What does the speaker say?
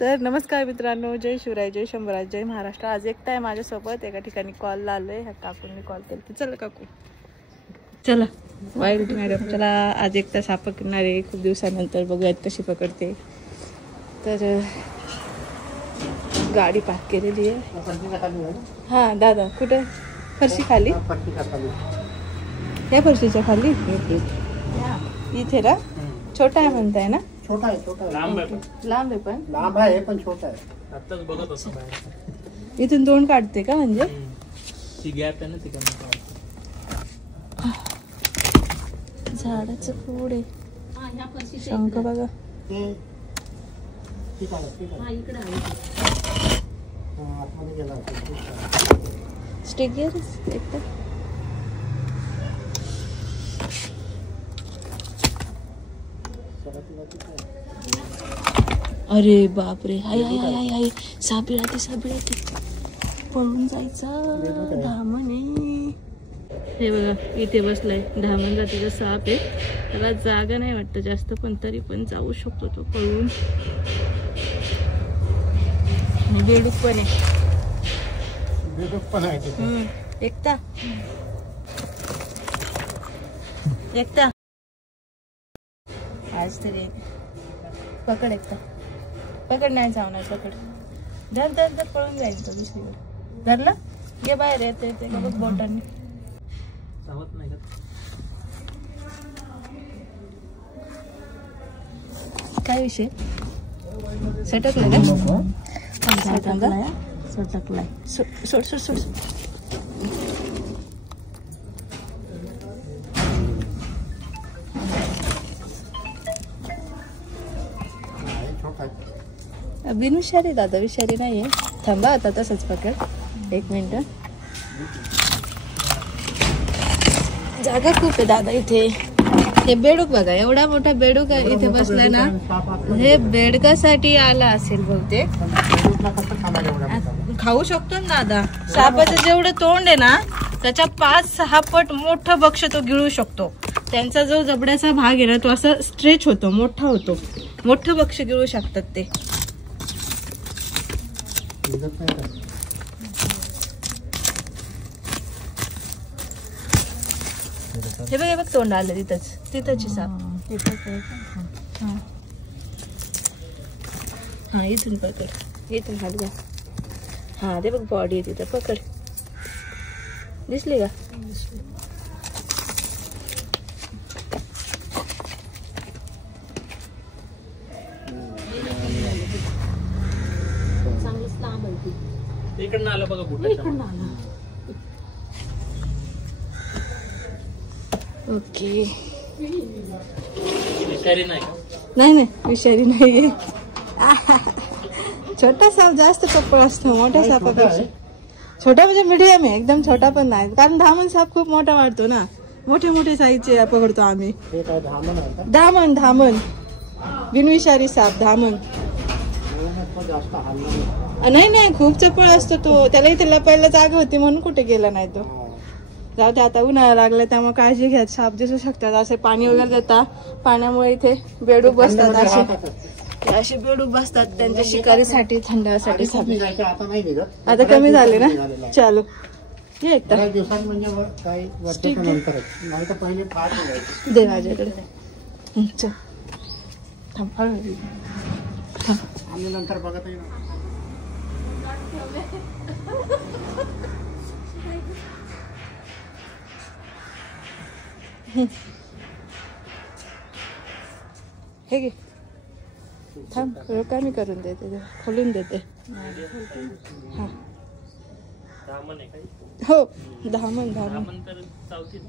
तर नमस्कार मित्रांनो, जय शिवराय, जय शंभराज, जय महाराष्ट्र. आज एकटा आहे माझ्यासोबत. एका ठिकाणी कॉल आलोय. ह्या काकूंनी कॉल केली. चला काकू, चला वाईल्ड मॅडम, चला आज एकटा साप पकडणार आहे. खूप दिवसानंतर बघूयात कशी पकडते. तर गाडी पार्क केलेली आहे. हां दादा, कुठे? फरशी खाली, या फरशीच्या खाली इथे ना. छोटा आहे म्हणताय ना? छोटा आहे, छोटा आहे. लांब आहे पण लांब आहे पण छोटा आहे. आताच बघत होतो बाहेर. इथून दोन काढते का? म्हणजे ती गॅप आहे ना तिकडे. झाडाचं खोड आहे. शंख बघा. ते ठीक आहे, ठीक आहे. आतमध्ये गेला होता. स्टिक गिअर एकदम. अरे बापरे, हाय हाय हाय हाय, सापळाते सापळाते, पळून जायचं. धामणे हे बघा, इथे बसलाय धामण जातीचा साप आहे. त्याला जागा नाही वाटतं जास्त, पण तरी पण जाऊ शकतो तो पळून. बेडूक पण आहे. बेडूक पण आहे. एकटा एकटा आज तरी पकड. एकटा पकड, नाही जाणार. पकड, धर धर धर, पळून जाईल तो दुसरीकडे. धरलं, घे बाहेर. येते ते बघ बोटांनी. चावत नाही का? काय विषय? सटकलं का? सटकलाय. सोड सोड सोड. बिनविषारी दादा, विषारी नाहीये. थांबा आता, तसंच पकड. एक मिनिट. जागा खूप आहे दादा इथे. हे बेडूक बघा, एवढा मोठा बेडूक इथे बसलाय ना. हे बेडकासाठी आला असेल बहुतेक. खाऊ शकतो ना दादा. सापाचं जेवढं तोंड आहे ना, त्याच्या 5-6 पट मोठं भक्ष तो गिळू शकतो. त्यांचा जो जबड्याचा भाग आहे ना, तो असा स्ट्रेच होतो, मोठा होतो. मोठं भक्ष गिळू शकतात ते. हे बघ, हे बघ, तोंड आलं तिथंच. तिथंच साप. हा, इथून पकड. इथून हात घ्या. हा, ते बघ बॉडी आहे तिथं. पकड. दिसली का? इकडनं आलं बघा. कुठं ओके. विषारी नाही का? नाही नाही, विषारी नाहीये. छोटा साप जास्त चप्पळ असतो मोठ्या सापापेक्षा. छोटा म्हणजे मिडियम आहे, एकदम छोटा पण नाही. कारण धामण साप खूप मोठा वाटतो ना. मोठे मोठे साईजचे पकडतो आम्ही. धामण, धामण बिनविषारी साप धामण. नाही नाही, खूप चपळ असतो तो. त्याला इथे लपायला जागा होती म्हणून कुठे गेला नाही तो. जाऊ दे, आता उन्हाळा लागला त्यामुळे काळजी घ्या. साप दिसू शकतात. असे पाणी वगैरे देता. पाण्यामुळे इथे बेडूक बसतात. असे बेडूक बसतात त्यांच्या शिकारीसाठी, थंडासाठी. आता कमी झाले ना. चालू ये एकटा दे माझ्याकडे. चल थांब. नंतर बघत आहे. हे घे. थांब, कमी करून देते, खोलून देते. हा, धामण आहे काही? हो, धामण. धामण तर चावतील.